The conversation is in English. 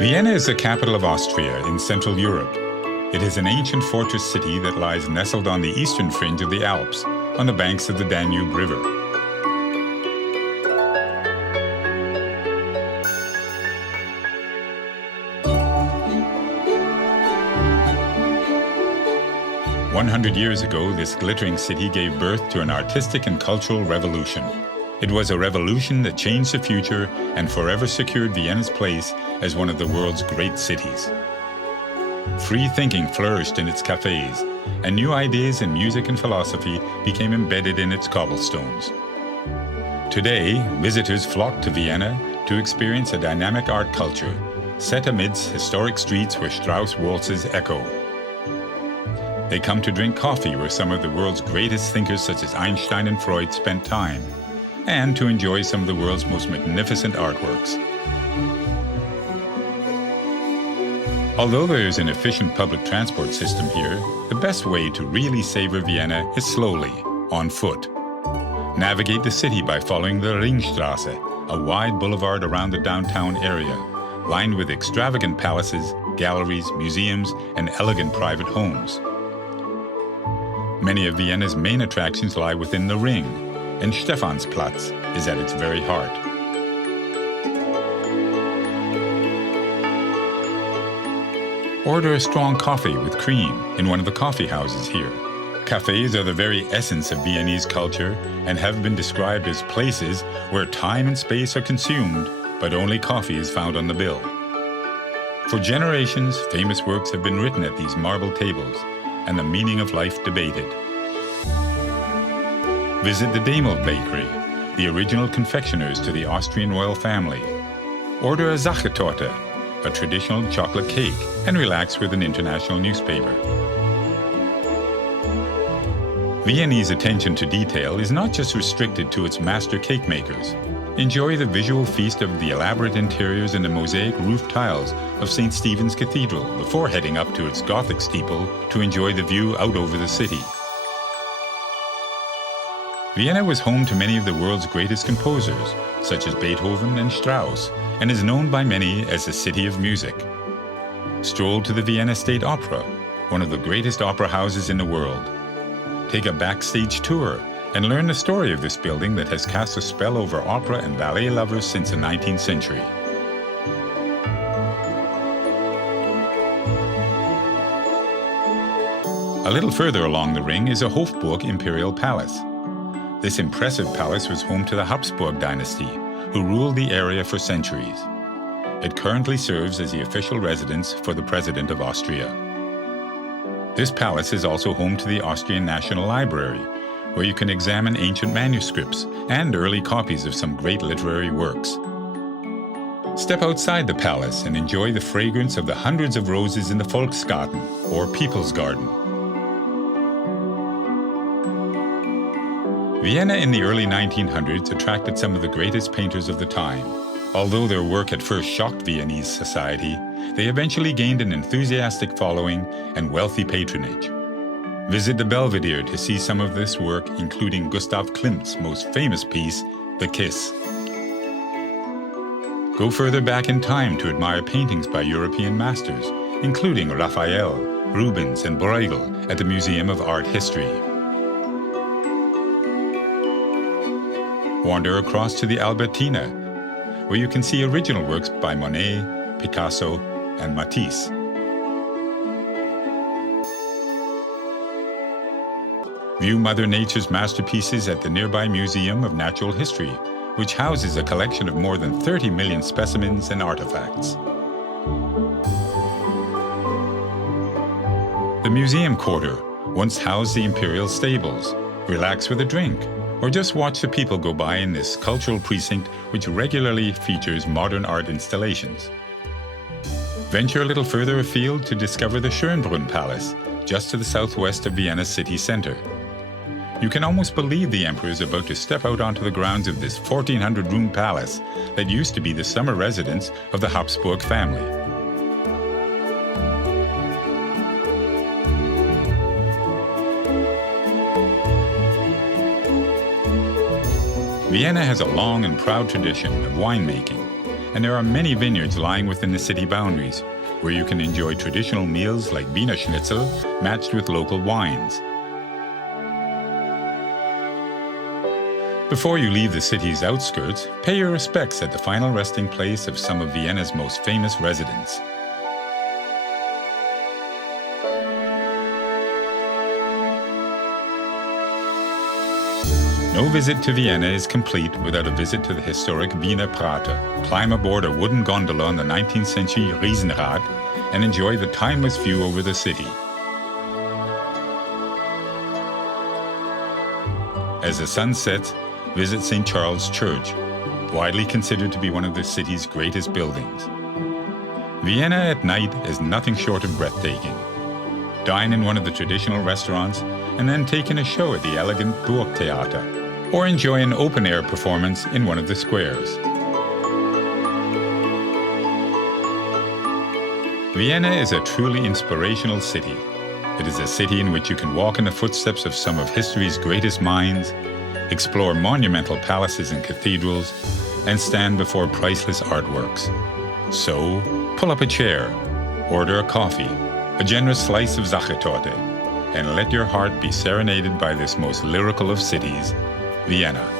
Vienna is the capital of Austria in Central Europe. It is an ancient fortress city that lies nestled on the eastern fringe of the Alps, on the banks of the Danube River. "100 years ago, this glittering city gave birth to an artistic and cultural revolution. It was a revolution that changed the future and forever secured Vienna's place as one of the world's great cities. Free thinking flourished in its cafes, and new ideas in music and philosophy became embedded in its cobblestones. Today, visitors flock to Vienna to experience a dynamic art culture, set amidst historic streets where Strauss waltzes echo. They come to drink coffee where some of the world's greatest thinkers such as Einstein and Freud spent time, and to enjoy some of the world's most magnificent artworks. Although there is an efficient public transport system here, the best way to really savor Vienna is slowly, on foot. Navigate the city by following the Ringstraße, a wide boulevard around the downtown area, lined with extravagant palaces, galleries, museums, and elegant private homes. Many of Vienna's main attractions lie within the Ring, and Stephansplatz is at its very heart. Order a strong coffee with cream in one of the coffee houses here. Cafes are the very essence of Viennese culture and have been described as places where time and space are consumed, but only coffee is found on the bill. For generations, famous works have been written at these marble tables, and the meaning of life debated. Visit the Demel Bakery, the original confectioners to the Austrian royal family. Order a Sachertorte, a traditional chocolate cake, and relax with an international newspaper. Viennese attention to detail is not just restricted to its master cake makers. Enjoy the visual feast of the elaborate interiors and the mosaic roof tiles of St. Stephen's Cathedral before heading up to its Gothic steeple to enjoy the view out over the city. Vienna was home to many of the world's greatest composers, such as Beethoven and Strauss, and is known by many as the City of Music. Stroll to the Vienna State Opera, one of the greatest opera houses in the world. Take a backstage tour and learn the story of this building that has cast a spell over opera and ballet lovers since the 19th century. A little further along the Ring is a Hofburg Imperial Palace. This impressive palace was home to the Habsburg dynasty, who ruled the area for centuries. It currently serves as the official residence for the President of Austria. This palace is also home to the Austrian National Library, where you can examine ancient manuscripts and early copies of some great literary works. Step outside the palace and enjoy the fragrance of the hundreds of roses in the Volksgarten, or People's Garden. Vienna in the early 1900s attracted some of the greatest painters of the time. Although their work at first shocked Viennese society, they eventually gained an enthusiastic following and wealthy patronage. Visit the Belvedere to see some of this work, including Gustav Klimt's most famous piece, The Kiss. Go further back in time to admire paintings by European masters, including Raphael, Rubens, and Bruegel at the Museum of Art History. Wander across to the Albertina, where you can see original works by Monet, Picasso, and Matisse. View Mother Nature's masterpieces at the nearby Museum of Natural History, which houses a collection of more than 30 million specimens and artifacts. The museum quarter once housed the Imperial stables. Relax with a drink, or just watch the people go by in this cultural precinct which regularly features modern art installations. Venture a little further afield to discover the Schönbrunn Palace, just to the southwest of Vienna's city center. You can almost believe the emperor is about to step out onto the grounds of this 1,400-room palace that used to be the summer residence of the Habsburg family. Vienna has a long and proud tradition of winemaking, and there are many vineyards lying within the city boundaries, where you can enjoy traditional meals like Wiener Schnitzel matched with local wines. Before you leave the city's outskirts, pay your respects at the final resting place of some of Vienna's most famous residents. No visit to Vienna is complete without a visit to the historic Wiener Prater. Climb aboard a wooden gondola on the 19th century Riesenrad and enjoy the timeless view over the city. As the sun sets, visit St. Charles Church, widely considered to be one of the city's greatest buildings. Vienna at night is nothing short of breathtaking. Dine in one of the traditional restaurants and then take in a show at the elegant Burgtheater, or enjoy an open-air performance in one of the squares. Vienna is a truly inspirational city. It is a city in which you can walk in the footsteps of some of history's greatest minds, explore monumental palaces and cathedrals, and stand before priceless artworks. So, pull up a chair, order a coffee, a generous slice of Sachertorte, and let your heart be serenaded by this most lyrical of cities, Vienna.